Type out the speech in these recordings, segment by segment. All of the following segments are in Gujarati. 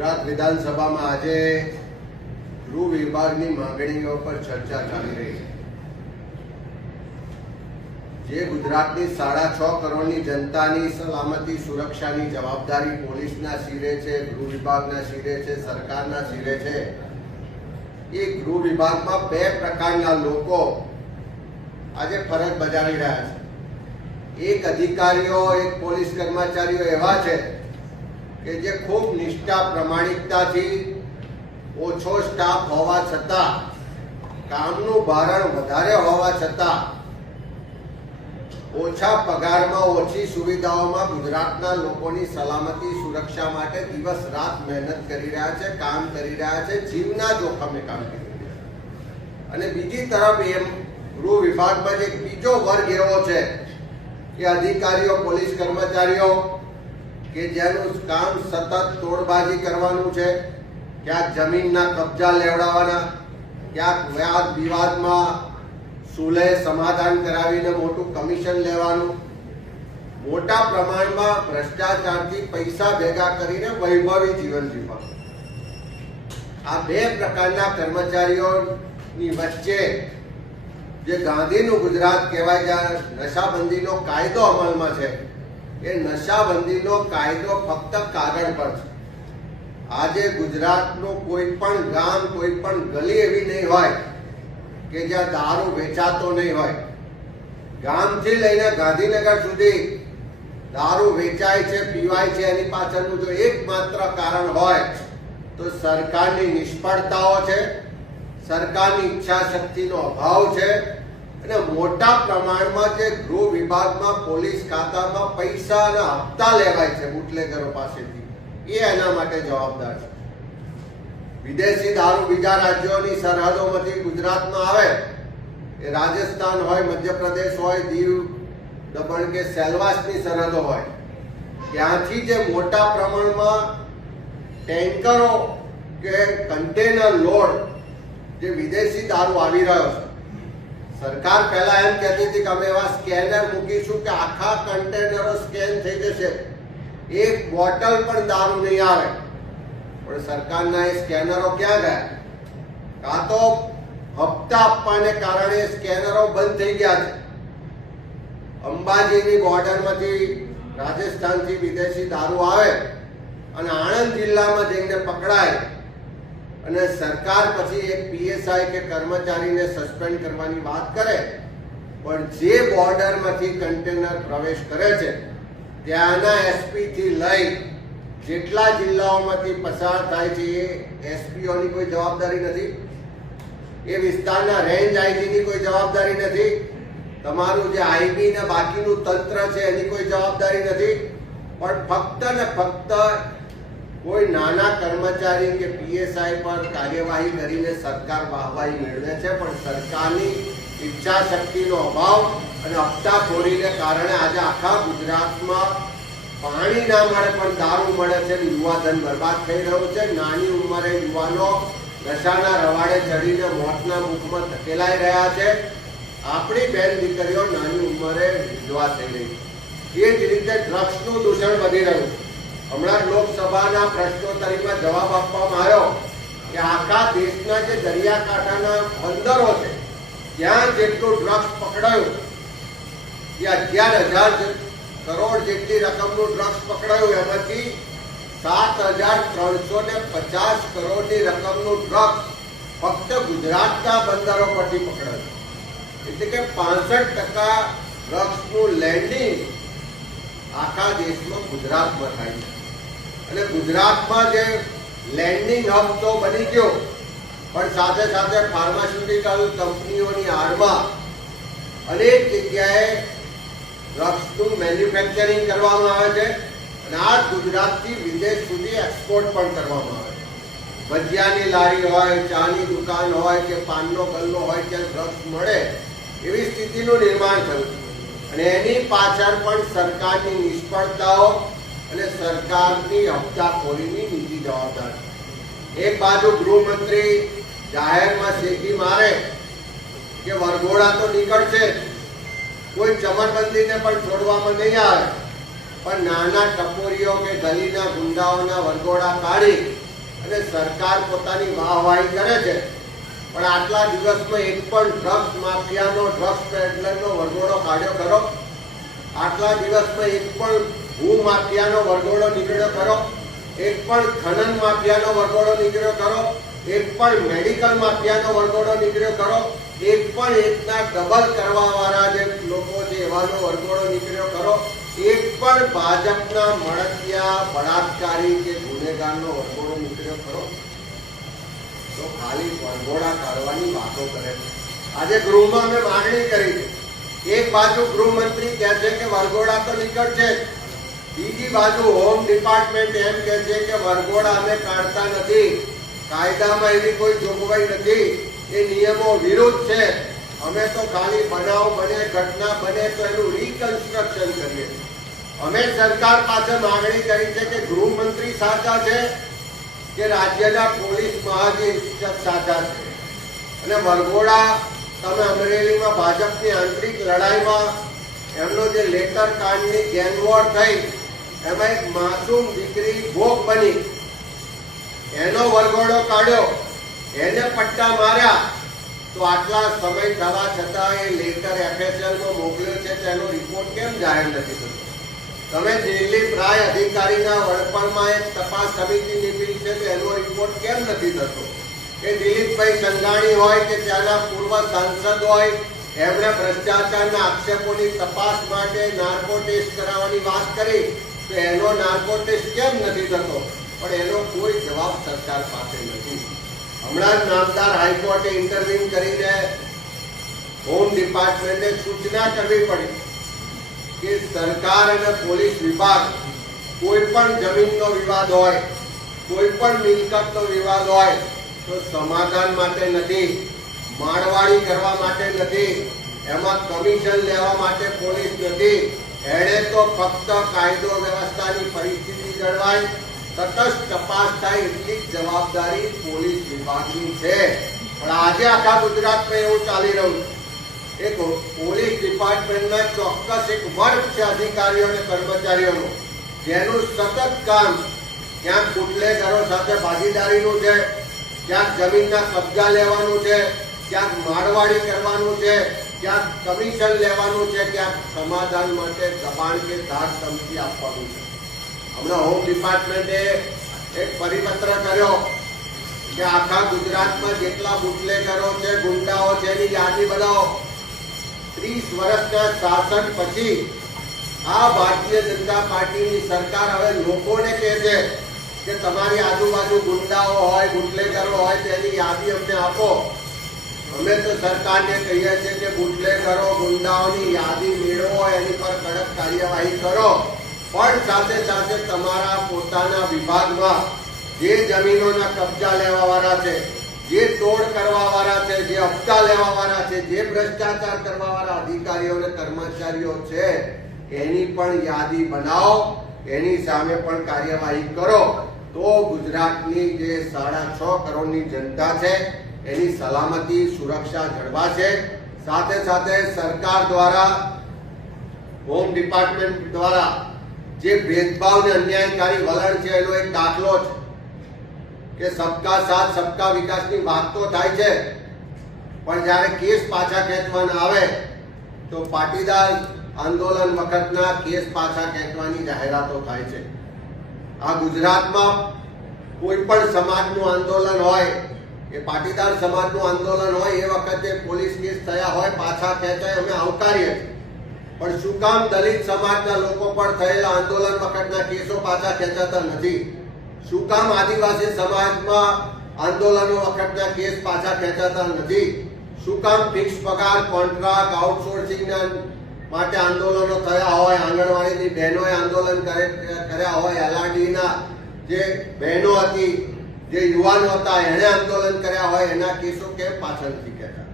ગુજરાત વિધાનસભામાં આજે ગૃહ વિભાગની માંગણીઓ પર ચર્ચા ચાલી રહી છે. જે ગુજરાતની 6.5 કરોડની જનતાની સલામતી સુરક્ષાની જવાબદારી પોલીસના શિરે છે, ગૃહ વિભાગના શિરે છે, સરકારના શિરે છે. એ ગૃહ વિભાગમાં બે પ્રકારના લોકો આજે ફરજ બજાવી રહ્યા છે. એક અધિકારીઓ, એક પોલીસ કર્મચારીઓ એવા છે કે જે ખૂબ નિષ્ઠા પ્રમાણિકતાથી ઓછો સ્ટાફ હોવા છતાં, કામનું ભારણ વધારે હોવા છતાં, ઓછા પગારમાં, ઓછી સુવિધાઓમાં ગુજરાતના લોકોની સલામતી સુરક્ષા માટે દિવસ રાત મહેનત કરી રહ્યા છે, કામ કરી રહ્યા છે, જીવના જોખમે કામ કરી રહ્યા છે. અને બીજી તરફ એમ ગૃહ વિભાગમાં એક બીજો વર્ગ એવો છે કે અધિકારીઓ, પોલીસ કર્મચારીઓ કે જેનું કામ સતત તોડબાજી કરવાનું છે, ક્યાંક જમીનના કબજા લેવડાવવાના, ક્યાંક વાદ વિવાદમાં સુલે સમાધાન કરાવીને મોટું કમિશન લેવાનું, મોટા પ્રમાણમાં ભ્રષ્ટાચારથી પૈસા ભેગા કરીને વૈભવી જીવન જીવવાનું. આ બે પ્રકારના કર્મચારીઓની વચ્ચે જે ગાંધીનું ગુજરાત કહેવાય, જ્યાં નશાબંધીનો કાયદો અમલમાં છે, એ નશાબંધીનો કાયદો ફક્ત કાગળ પર છે. આજે ગુજરાતનું કોઈ પણ ગામ, કોઈ પણ ગલી એવી નહીં હોય કે જ્યાં દારૂ વેચાતો નહીં હોય. ગામથી લઈને ગાંધીનગર સુધી દારૂ વેચાય છે, પીવાય છે. એની પાછળનું જો એકમાત્ર કારણ હોય તો સરકારની નિષ્ફળતાઓ છે, સરકારની ઈચ્છા શક્તિનો અભાવ છે, અને મોટા પ્રમાણમાં જે ગૃહ વિભાગમાં, પોલીસ ખાતામાં પૈસા અને હપ્તા લેવાય છે બુટલેગરો પાસેથી, એ એના માટે જવાબદાર છે. વિદેશી દારૂ બીજા રાજ્યોની સરહદોમાંથી ગુજરાતમાં આવે, એ રાજસ્થાન હોય, મધ્યપ્રદેશ હોય, દીવ, દમણ કે સેલવાસની સરહદો હોય, ત્યાંથી જે મોટા પ્રમાણમાં ટેન્કરો કે કન્ટેનર લોડ જે વિદેશી દારૂ આવી રહ્યો છે, સરકાર પહેલા એમ કહેતી હતી કે અમે એવા સ્કેનર મૂકીશું કે આખા કન્ટેનરો સ્કેન થઈ જશે, એક બોટલ પણ દારૂ નહીં આવે. પણ સરકારના એ સ્કેનરો ક્યાં ગયા? કાં તો હપ્તા આપવાને કારણે સ્કેનરો બંધ થઈ ગયા છે. અંબાજીની બોર્ડરમાંથી રાજસ્થાનથી વિદેશી દારૂ આવે અને આણંદ જિલ્લામાં જઈને પકડાય અને સરકાર પછી એક પીએસઆઈ કે કર્મચારીને સસ્પેન્ડ કરવાની વાત કરે, પણ જે બોર્ડરમાંથી કન્ટેનર પ્રવેશ કરે છે ત્યાંના એસપી થી લઈ જેટલા જિલ્લાઓમાંથી પસાર થાય છે એ એસપીઓની કોઈ જવાબદારી નથી, એ વિસ્તારના રેન્જ આઈજીની કોઈ જવાબદારી નથી, તમારું જે આઈબી ને બાકીનું તંત્ર છે એની કોઈ જવાબદારી નથી. પણ ફક્ત ને ફક્ત કોઈ નાના કર્મચારી કે પીએસઆઈ પર કાર્યવાહી કરીને સરકાર વાહવાહી મેળવે છે. પણ સરકારની ઈચ્છા શક્તિનો અભાવ અને હપ્તાખોરીને કારણે આજે આખા ગુજરાતમાં પાણી ના મળે પણ દારૂ મળે છે, યુવાધન બરબાદ થઈ રહ્યું છે. નાની ઉંમરે યુવાનો નશાના રવાડે ચડીને મોતના મુખમાં ધકેલાઈ રહ્યા છે. આપણી બેન દીકરીઓ નાની ઉંમરે વિધવા થઈ રહી છે. એ જ રીતે ડ્રગ્સનું દૂષણ વધી રહ્યું છે. હમણાં લોકસભાના પ્રશ્નોત્તરીમાં જવાબ આપવામાં આવ્યો કે આખા દેશના જે દરિયાકાંઠાના બંદરો છે ત્યાં જેટલું ડ્રગ્સ પકડાયું, એ 11,000 કરોડ જેટલી રકમનું ડ્રગ્સ પકડાયું, એમાંથી 7,350 કરોડની રકમનું ડ્રગ્સ ફક્ત ગુજરાતના બંદરો પરથી પકડાયું. એટલે કે 65% ડ્રગ્સનું લેન્ડિંગ આખા દેશમાં ગુજરાતમાં થાય છે. અને ગુજરાતમાં જે લેન્ડિંગ હબ તો બની ગયો, પણ સાથે સાથે ફાર્માસ્યુટિકલ કંપનીઓની આડમાં અનેક જગ્યાએ ડ્રગ્સનું મેન્યુફેક્ચરિંગ કરવામાં આવે છે અને આ ગુજરાતથી વિદેશ સુધી એક્સપોર્ટ પણ કરવામાં આવે છે. ભજીયાની લારી હોય, ચાની દુકાન હોય કે પાનનો ગલ્લો હોય, ત્યાં ડ્રગ્સ મળે એવી સ્થિતિનું નિર્માણ થયું છે. અને એની પાછળ પણ સરકારની નિષ્ફળતાઓ અને સરકારની હપ્તાખોરીની નીતિ જવાબદાર છે. એક બાજુ ગૃહમંત્રી જાહેરમાં શેકી મારે કે વરઘોડા તો નીકળશે, કોઈ ચમરબંધીને પણ છોડવામાં નહીં આવે, પણ નાના ટપોરીઓ કે ગલીના ગુંડાઓના વરઘોડા કાઢી અને સરકાર પોતાની વાહવાહી કરે છે, પણ આટલા દિવસમાં એક પણ ડ્રગ્સ માફિયાનો, ડ્રગ્સ પેડલરનો વરઘોડો કાઢ્યો ખરો? આટલા દિવસમાં એક પણ ભૂ માફિયાનો વરઘોડો નીકળ્યો ખરો? એક પણ ખનન માફિયાનો વરઘોડો નીકળ્યો ખરો? એક પણ મેડિકલ માફિયાનો વરઘોડો નીકળ્યો ખરો? એક પણ એકના ડબલ કરવા વાળા જે લોકો છે એવાનો વરઘોડો નીકળ્યો ખરો? એક પણ ભાજપના મળતિયા, બળાત્કારી કે ગુનેગારનો વરઘોડો નીકળ્યો ખરો? તો ખાલી વરઘોડા કાઢવાની વાતો કરે છે. આજે ગૃહમાં અમે માંગણી કરી છે. એક બાજુ ગૃહમંત્રી કહે છે કે વરઘોડા તો નીકળશે, બીજી બાજુ હોમ ડિપાર્ટમેન્ટ એમ કહે છે કે વરઘોડા અમે કાઢતા નથી, કાયદામાં એવી કોઈ જોગવાઈ નથી, એ નિયમો વિરુદ્ધ છે, અમે તો ખાલી બનાવ બને, ઘટના બને તો એનું રિકન્સ્ટ્રક્શન કરીએ. અમે સરકાર પાસે માંગણી કરી છે કે ગૃહમંત્રી સાચા છે કે રાજ્યના પોલીસ મહાનિરીક્ષક સાચા છે? અને વરઘોડા તમે અમરેલીમાં ભાજપની આંતરિક લડાઈમાં એમનો જે લેટર કાંડની ગેંગવોર થઈ, એમાં એક માસૂમ દીકરી ભોગ બની, એનો વરઘોડો કાઢ્યો, એને પટ્ટા માર્યા, તો આટલા સમય થવા છતાં એ લેટર FSLમાં મોકલ્યો છે તેનો રિપોર્ટ કેમ જાહેર નથી થતો? તમે દિલ્હી પ્રાય અધિકારીના વડપણમાં એક તપાસ સમિતિ નીકળી છે તો એનો રિપોર્ટ કેમ નથી થતો? કે દિલીપભાઈ સંઘાણી હોય કે ત્યાંના પૂર્વ સાંસદ હોય, એમણે ભ્રષ્ટાચારના આક્ષેપોની તપાસ માટે નાર્કો ટેસ્ટ કરાવવાની વાત કરી, તો એનો નાર્કો ટેસ્ટ કેમ નથી થતો? પણ એનો કોઈ જવાબ સરકાર પાસે નથી. હમણાં જ નામદાર હાઈકોર્ટે ઇન્ટરવ્યુ કરીને હોમ ડિપાર્ટમેન્ટે સૂચના કરવી પડી કે સરકાર અને પોલીસ વિભાગ કોઈ પણ જમીનનો વિવાદ હોય, કોઈ પણ મિલકતનો વિવાદ હોય તો સમાધાન માટે નથી, માળવાડી કરવા માટે નથી, એમાં કમિશન લેવા માટે પોલીસ નથી. એણે તો ફક્ત કાયદો વ્યવસ્થાની પરિસ્થિતિ જળવાય, તટસ્થ તપાસ થાય એટલી જ જવાબદારી પોલીસ વિભાગની છે. પણ આજે આખા ગુજરાતમાં એવું ચાલી રહ્યું છે. એક પોલીસ ડિપાર્ટમેન્ટના ચોક્કસ એક વર્ગ છે અધિકારીઓ અને કર્મચારીઓનો, જેનું સતત કામ ક્યાંક બુટલેગરો સાથે ભાગીદારીનું છે, ક્યાંક જમીનના કબજા લેવાનું છે, ક્યાંક માળવાડી કરવાનું છે, ક્યાંક કમિશન લેવાનું છે, ક્યાંક સમાધાન માટે દબાણ કે ધાક ધમકી આપવાનું છે. હમણાં હોમ ડિપાર્ટમેન્ટે એક પરિપત્ર કર્યો કે આખા ગુજરાતમાં જેટલા બુટલેગરો છે, ગુંડાઓ છે, એની યાદી બનાવો. 30 વર્ષના શાસન પછી આ ભારતીય જનતા પાર્ટીની સરકાર હવે લોકોને કહે છે કે તમારી આજુબાજુ ગુંડાઓ હોય, બુટલેગરો હોય તેની યાદી અમને આપો. અમે તો સરકારને કહીએ છીએ કે બુટલેગરો, ગુંડાઓની યાદી મેળવો, એની પર કડક કાર્યવાહી કરો, પણ સાથે સાથે તમારા પોતાના વિભાગમાં જે જમીનોના કબજા લેવા વાળા છે, જે તોડ કરવા વાળા છે, જે હપ્તા લેવા વાળા છે, જે ભ્રષ્ટાચાર કરવા વાળા અધિકારીઓ અને કર્મચારીઓ છે, એની પણ યાદી બનાવો, એની સામે પણ કાર્યવાહી કરો. તો ગુજરાતની જે 6.5 કરોડની જનતા છે એની સલામતી, સુરક્ષા જળવાશે. સાથે સાથે સરકાર દ્વારા, હોમ ડિપાર્ટમેન્ટ દ્વારા જે ભેદભાવ ને અન્યાયકારી વલણ છે એનો એક દાખલો છે કે સબકા સાથ સબકા વિકાસની વાત તો થાય છે, પણ જ્યારે કેસ પાછા ખેંચવાના આવે તો પાટીદાર આંદોલન વખતના કેસ પાછા ખેંચવાની જાહેરાતો થાય છે. આ ગુજરાતમાં કોઈ પણ સમાજનું આંદોલન હોય, એ પાટીદાર સમાજનું આંદોલન હોય, એ વખતે પોલીસ કેસ થયા હોય, પાછા ખેંચાય, અમે આવકારીએ. પણ શું કામ દલિત સમાજના લોકો પર થયેલા આંદોલન વખતના કેસો પાછા ખેંચાતા નથી? શું કામ આદિવાસી સમાજમાં આંદોલનો વખતના કેસ પાછા ખેંચાતા નથી? શું કામ ફિક્સ પગાર, કોન્ટ્રાક્ટ, આઉટસોર્સિંગના માટે આંદોલનો થયા હોય, આંગણવાડીની બહેનોએ આંદોલન કર્યા હોય, LRDના જે બહેનો હતી, જે યુવાનો હતા, એણે આંદોલન કર્યા હોય, એના કેસો કેમ પાછા નથી ખેંચાતા?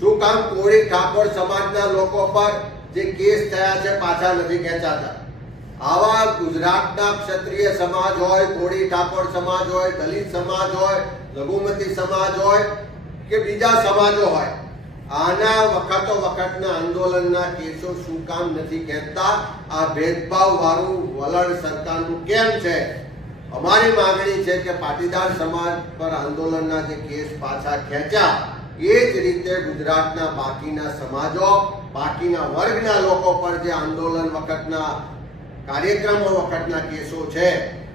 શું કામ કોળી ઠાકોર સમાજના લોકો પર જે કેસ થયા છે પાછા નથી ખેંચાતા? આવા ગુજરાતના ક્ષત્રિય સમાજ હોય, કોળી ઠાકોર સમાજ હોય, દલિત સમાજ હોય, લઘુમતી સમાજ હોય કે બીજા સમાજો હોય, આના વખતના આંદોલનના કેસો શું કામ નથી ખેંચતા? આ ભેદભાવ વાળું વલણ સરકારનું કેમ છે? અમારી માંગણી છે કે પાટીદાર સમાજ પર આંદોલનના જે કેસ પાછા ખેંચ્યા એ જ રીતે ગુજરાતના બાકીના સમાજો, બાકીના વર્ગના લોકો પર જે આંદોલન વખતના કાર્યક્રમો વખતના કેસો છે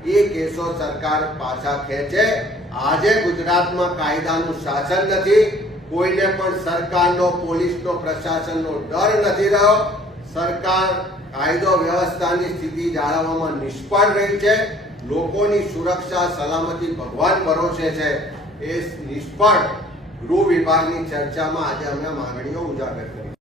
એ કેસો સરકાર પાછા ખેંચે. આજે ગુજરાતમાં કાયદાનું શાસન નથી, કોઈને પણ સરકારનો, પોલીસનો, પ્રશાસનનો ડર નથી રહ્યો. સરકાર કાયદો વ્યવસ્થાની સ્થિતિ જાળવવામાં નિષ્ફળ રહી છે. લોકોની સુરક્ષા, સલામતી ભગવાન ભરોસે છે. એ નિષ્ફળ ગૃહ વિભાગની ચર્ચામાં આજે અમે માંગણીઓ ઉજાગર કરી.